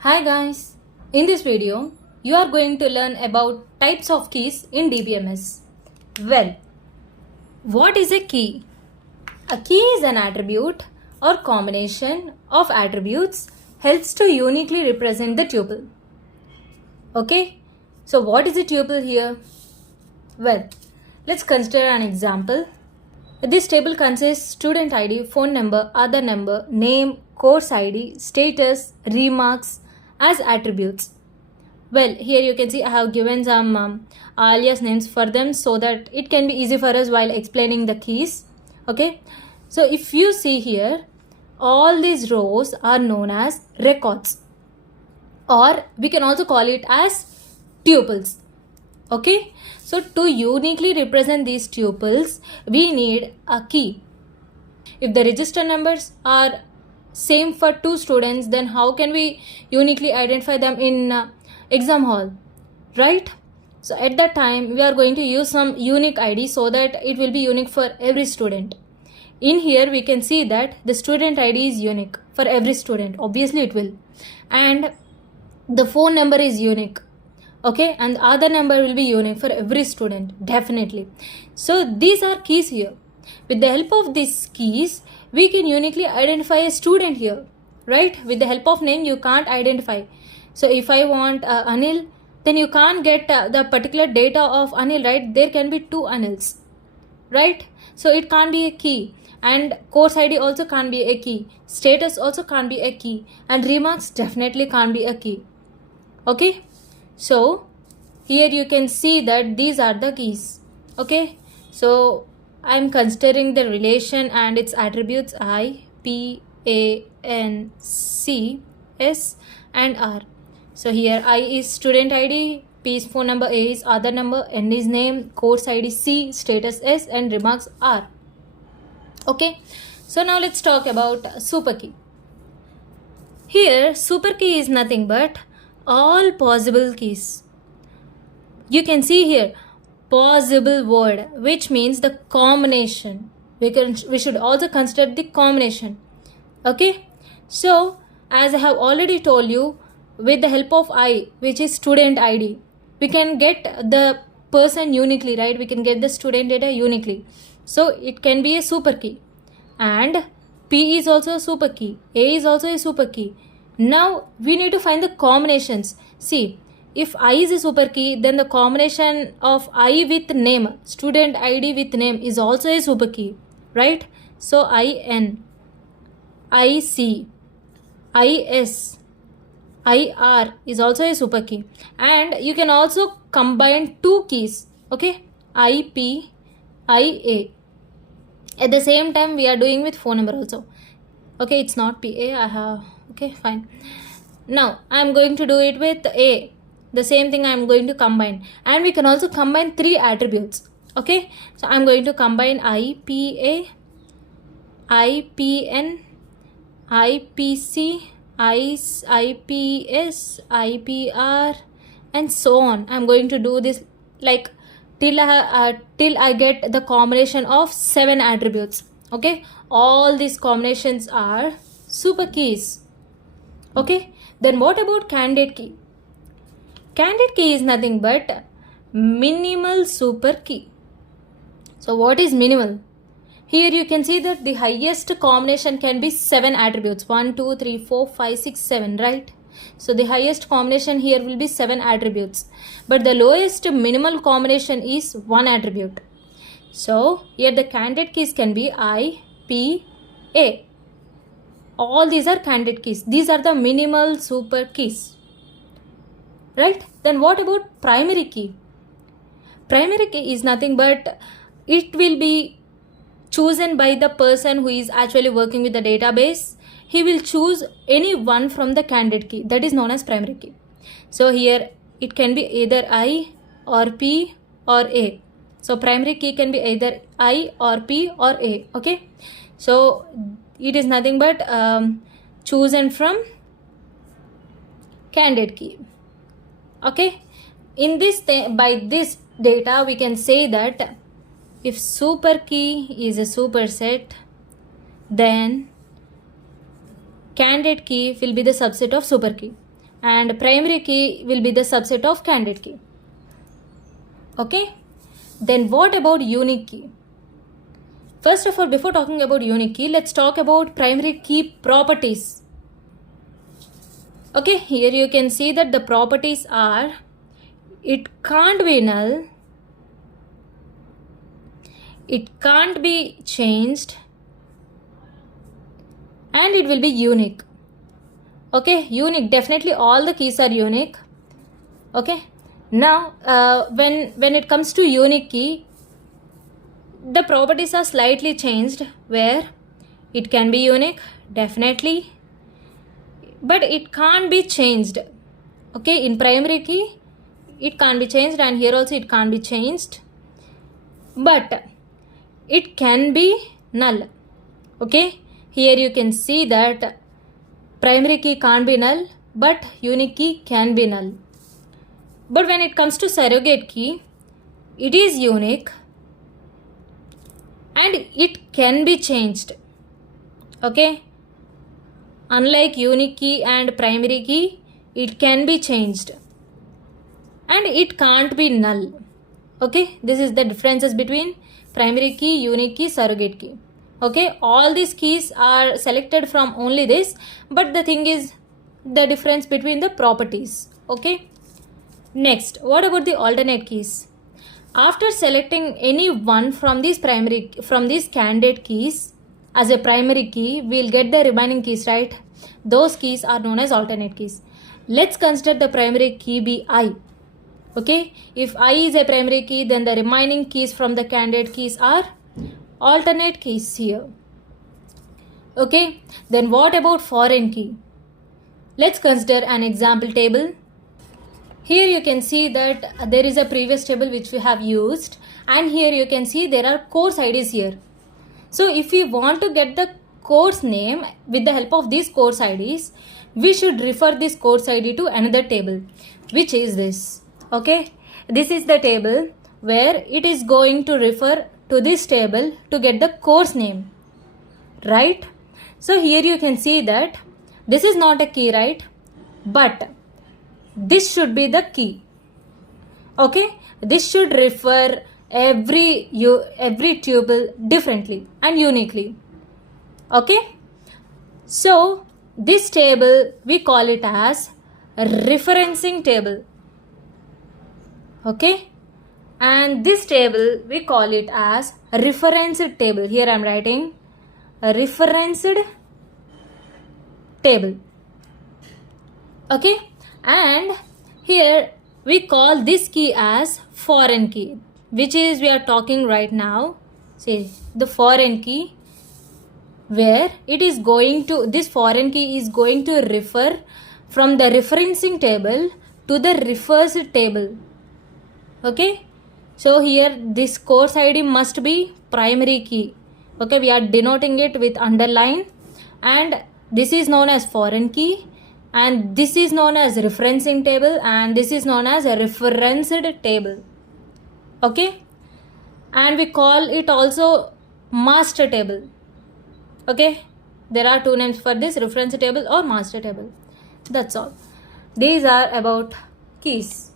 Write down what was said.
Hi guys, in this video you are going to learn about types of keys in DBMS. Well, what is a key? A key is an attribute or combination of attributes helps to uniquely represent the tuple. Okay, so what is a tuple here? Well, let's consider an example. This table consists student ID, phone number, other number, name, course ID, status, remarks as attributes. Well, here you can see I have given some alias names for them so that it can be easy for us while explaining the keys. Okay, so if you see here, all these rows are known as records, or we can also call it as tuples. Okay, so to uniquely represent these tuples, we need a key. If the register numbers are same for two students, then how can we uniquely identify them in exam hall, right? So at that time, we are going to use some unique ID so that it will be unique for every student. In here, we can see that the student ID is unique for every student. Obviously, it will. And the phone number is unique. Okay, and the other number will be unique for every student, definitely. So these are keys here. With the help of these keys, we can uniquely identify a student here, right? With the help of name, you can't identify. So if I want Anil, then you can't get the particular data of Anil, right? There can be two Anils, right? So it can't be a key. And course ID also can't be a key. Status also can't be a key. And remarks definitely can't be a key. Okay? So here you can see that these are the keys. Okay, so I'm considering the relation and its attributes I, P, A, N, C, S and R. So here I is student ID, P is phone number, A is other number, N is name, course ID C, status S and remarks R. Okay, so now let's talk about super key. Here super key is nothing but all possible keys. You can see here possible word, which means the combination. We should also consider the combination. Okay, so as I have already told you, with the help of I, which is student ID, we can get the person uniquely, right? We can get the student data uniquely. So it can be a super key. And P is also a super key. A is also a super key. Now we need to find the combinations. See, if I is a super key, then the combination of I with name, student ID with name is also a super key, right? So IN, IC, IS, IR is also a super key. And you can also combine two keys, okay? IP, IA. At the same time, we are doing with phone number also. Okay, it's not PA, I have, okay, fine. Now, I am going to do it with A. The same thing I am going to combine. And we can also combine three attributes. Okay, so I am going to combine IPA, IPN, IPC, IPS, IPR and so on. I am going to do this like till I get the combination of 7 attributes. Okay, all these combinations are super keys. Okay, then what about candidate key? Candidate key is nothing but minimal super key. So what is minimal? Here you can see that the highest combination can be 7 attributes. 1, 2, 3, 4, 5, 6, 7, right? So the highest combination here will be 7 attributes. But the lowest minimal combination is 1 attribute. So here the candidate keys can be I, P, A. All these are candidate keys. These are the minimal super keys. Right? Then what about primary key? Primary key is nothing but it will be chosen by the person who is actually working with the database. He will choose any one from the candidate key. That is known as primary key. So here it can be either I or P or A. So primary key can be either I or P or A. Okay. So it is nothing but chosen from candidate key. Okay, in this by this data we can say that if super key is a superset, then candidate key will be the subset of super key. and primary key will be the subset of candidate key. Okay, then what about unique key? First of all, before talking about unique key, let's talk about primary key properties. Okay, here you can see that the properties are: it can't be null, it can't be changed, and it will be unique. Okay, unique, definitely all the keys are unique. Okay, now when it comes to unique key, the properties are slightly changed, where it can be unique, definitely, but it can't be changed. Okay, in primary key it can't be changed, and here also it can't be changed, but it can be null. Okay, here you can see that primary key can't be null, but unique key can be null. But when it comes to surrogate key, it is unique and it can be changed. Okay, unlike unique key and primary key, it can be changed and it can't be null. Okay, this is the differences between primary key, unique key, surrogate key. Okay, all these keys are selected from only this, but the thing is the difference between the properties. Okay, next, what about the alternate keys? After selecting any one from these candidate keys as a primary key, we'll get the remaining keys, right? Those keys are known as alternate keys. Let's consider the primary key be I. Okay, if I is a primary key, then the remaining keys from the candidate keys are alternate keys here. Okay, then what about foreign key? Let's consider an example table. Here you can see that there is a previous table which we have used, and here you can see there are course IDs here. So if we want to get the course name with the help of these course IDs, we should refer this course ID to another table, which is this. Okay, this is the table where it is going to refer to this table to get the course name, right? So here you can see that this is not a key, right? But this should be the key. Okay, this should refer every tuple differently and uniquely. Okay, so this table we call it as a referencing table. Okay, and this table we call it as a referenced table. Here I am writing a referenced table. Okay, and here we call this key as foreign key, which is we are talking right now. See, the foreign key, where it is going to, this foreign key is going to refer from the referencing table to the refers table. Okay, so here this course ID must be primary key. Okay, we are denoting it with underline, and this is known as foreign key, and this is known as referencing table, and this is known as a referenced table. Okay, and we call it also master table. Okay, there are two names for this, reference table or master table. That's all. These are about keys.